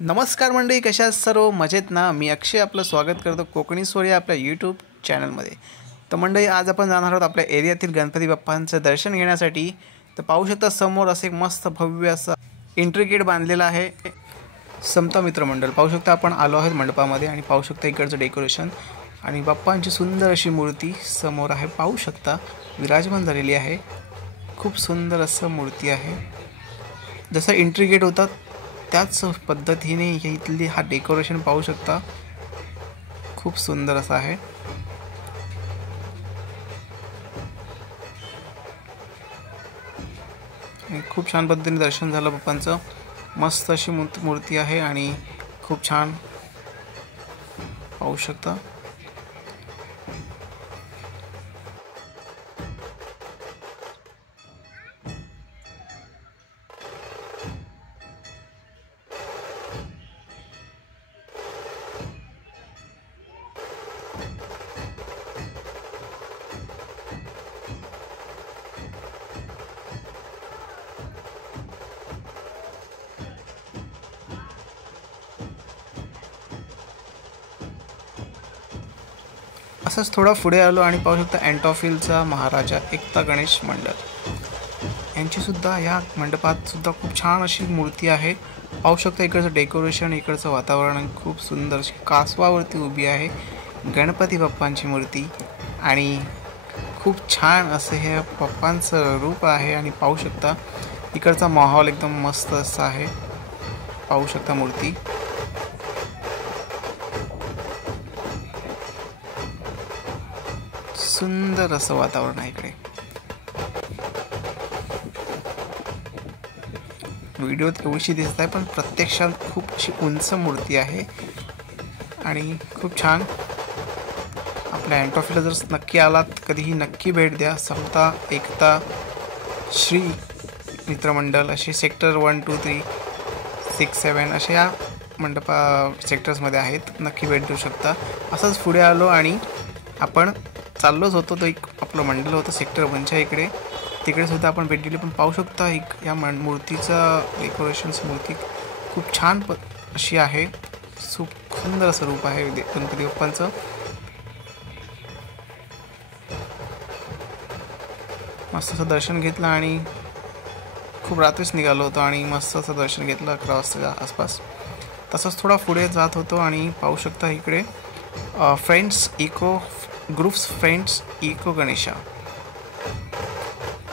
नमस्कार मंडळी, कशा आहात सर्व? मजेत ना? मी अक्षय आपलं स्वागत करतो कोकणी स्टोरी या आपल्या यूट्यूब चॅनलमध्ये. तर मंडळी, आज आपण जाणार आहोत आपल्या एरियातील गणपती बाप्पांचं दर्शन घेण्यासाठी. तर पाहू शकता समोर असं एक मस्त भव्य असं इंट्रिकेट बांधलेलं आहे समता मित्रमंडळ. पाहू शकता आपण आलो आहोत मंडपामध्ये आणि पाहू शकता इकडचं डेकोरेशन आणि बाप्पांची सुंदर अशी मूर्ती समोर आहे. पाहू शकता विराजमान झालेली आहे. खूप सुंदर असं मूर्ती आहे. जसं इंट्रिकेट होतात त्याच पद्धतीने इथली हा डेकोरेशन पाहू शकता. खूप सुंदर असं आहे. खूप छान पद्धतीने दर्शन झालं बाप्पांचं. मस्त अशी मूर्ती आहे आणि खूप छान पाहू शकता. असंच थोडा पुढे आलो आणि पाहू शकता अँटॉफिलचा महाराजा एकता गणेश मंडळ यांचीसुद्धा या मंडपात सुद्धा खूप छान अशी मूर्ती आहे. पाहू शकता इकडचं डेकोरेशन, इकडचं वातावरण खूप सुंदर. कासवावरती उभी आहे गणपती बाप्पांची मूर्ती आणि खूप छान असं हे बाप्पांचं रूप आहे. आणि पाहू शकता इकडचा माहोल एकदम मस्त असा आहे. पाहू शकता मूर्ती. सुंदर असं वातावरण आहे इकडे. व्हिडिओत एवढीशी दिसत आहे पण प्रत्यक्षात खूप अशी उंच मूर्ती आहे आणि खूप छान. आपल्या अँटॉफीला जर नक्की आलात कधीही नक्की भेट द्या. समता एकता श्री मित्रमंडळ असे सेक्टर 1, 2, 3, 6, 7 अशा या मंडपा सेक्टर्समध्ये आहेत. नक्की भेट देऊ शकता. असंच पुढे आलो आणि आपण चाललोच होतो. तो एक आपलं मंडळ होतं सेक्टर 1च्या इकडे. तिकडे सुद्धा आपण भेट दिली. पण पाहू शकता एक या मूर्तीचं डेकोरेशन्स मूर्ती खूप छान अशी आहे. खूप सुंदर असं रूप आहे गणपती बाप्पांचं. मस्त असं दर्शन घेतलं आणि खूप रात्रीच निघालो होतो आणि मस्त असं दर्शन घेतलं 11 वाजताच्या आसपास. तसंच थोडा पुढे जात होतो आणि पाहू शकता इकडे friends eco groups friends eco Ganesha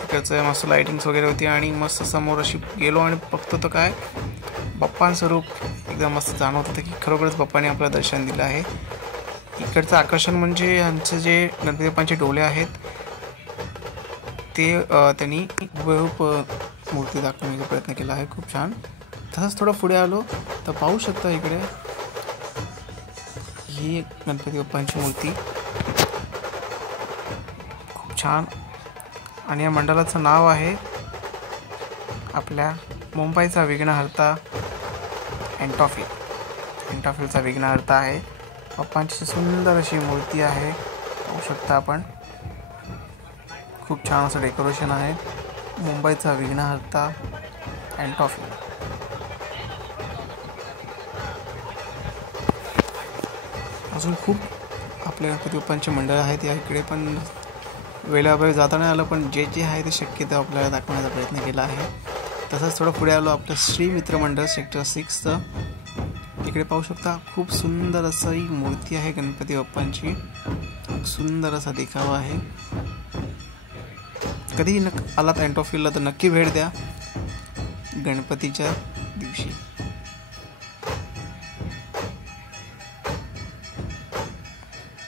इकडचं मस्त लाइटिंग्स वगैरे होती आणि मस्त समोर अशी गेलो आणि बघतो तर काय बाप्पांचं रूप एकदम मस्त जाणवत होतं की खरोखरच बाप्पाने आपलं दर्शन दिलं आहे. इकडचं आकर्षण म्हणजे आमचे जे गणपती बाप्पांचे डोळे आहेत ते त्यांनी हुबेहूब मूर्ती दाखवण्याचा प्रयत्न केला आहे. खूप छान. तसंच थोडं पुढे आलो तर पाहू शकता इकडे ही गणपती बाप्पांची मूर्ती खूप छान. आणि या मंडळाचं नाव आहे आपल्या मुंबईचा विघ्नहर्ता अँटॉफिलचा विघ्नहर्ता आहे. बाप्पांची सुंदर अशी मूर्ती आहे. पाहू शकता आपण. खूप छान असं डेकोरेशन आहे. मुंबईचा विघ्नहर्ता अँटॉफिल. अजून खूप आपल्या गणपती बाप्पांचे मंडळ आहेत या इकडे. पण वेळेअभावी जाता नाही आलं पण जे जे आहे ते शक्य ते आपल्याला दाखवण्याचा प्रयत्न केला आहे. तसंच थोडं पुढे आलो आपलं श्री मित्र मंडळ सेक्टर 6चं. इकडे पाहू शकता खूप सुंदर असं ही मूर्ती आहे गणपती बाप्पांची. सुंदर असा देखावा आहे. कधीही आलात अँटॉफिलला तर नक्की भेट द्या गणपतीच्या दिवशी.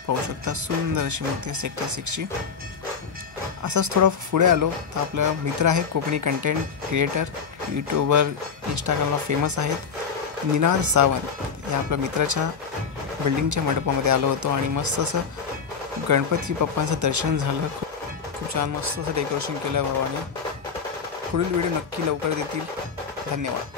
पाहू शकता सुंदर अशी मूर्ती सेक्टर 6ची. असंच थोडं पुढे आलो तर आपला मित्र आहे कोकणी कंटेंट क्रिएटर, यूट्यूबवर, इंस्टाग्रामला फेमस आहेत निनाद सावंत. या आपल्या मित्राच्या बिल्डिंगच्या मंडपामध्ये आलो होतो आणि मस्त असं गणपती बाप्पांचं दर्शन झालं. खूप छान मस्त असं डेकोरेशन केलं भावाने. पुढील व्हिडिओ नक्की लवकर देतील. धन्यवाद.